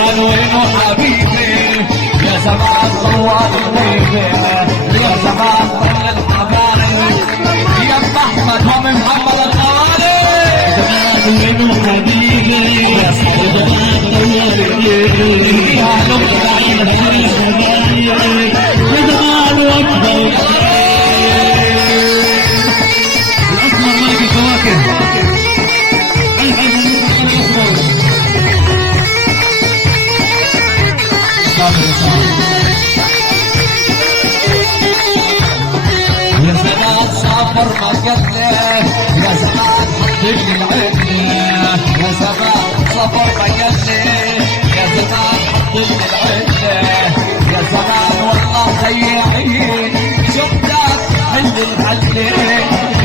زمان وينو حبيبي يا زمان طوال غيبي يا زمان طل الحبايب يا ام احمد هم محمد الخوالي زمان وينو حبيبي يا زمان طوال غيبي يا زمان واكبر الاسمر ملك الكواكب يا زمان سافر ما قتله يا زمان حطيني العدله يا زمان سافر ما قتله يا زمان حطيني العدله يا زمان والله ضيعين شفتك حل الحله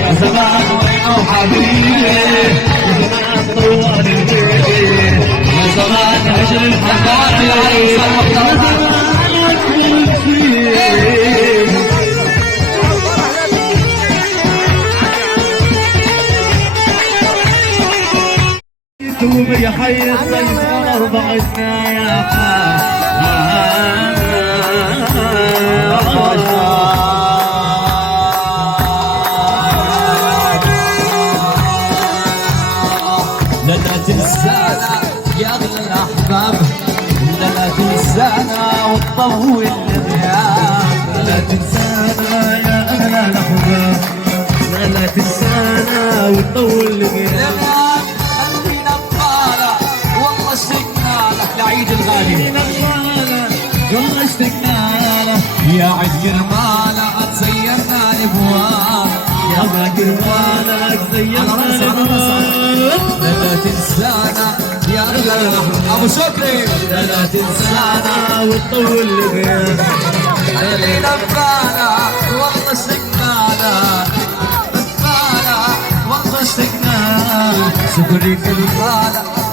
يا زمان وينو حبيبي يا زمان طوال الليل يا زمان هجر الحبايب يا حي الصيف اربعتنا يا لا تنسانا يا اغلى الاحباب لا تنسانا وتطول الغياب لا تنسانا يا اغلى الاحباب لا تنسانا وتطول الغياب عيد الغالي والله اشتقنا له يا عيد كرماله تزيرنا الابواب يا ما كرماله تزيرنا الابواب لا تنسانا يا ابو شكري لا تنسانا وتطول الغياب اللي نبانا والله اشتقنا له نبانا والله اشتقنا له شكري كرماله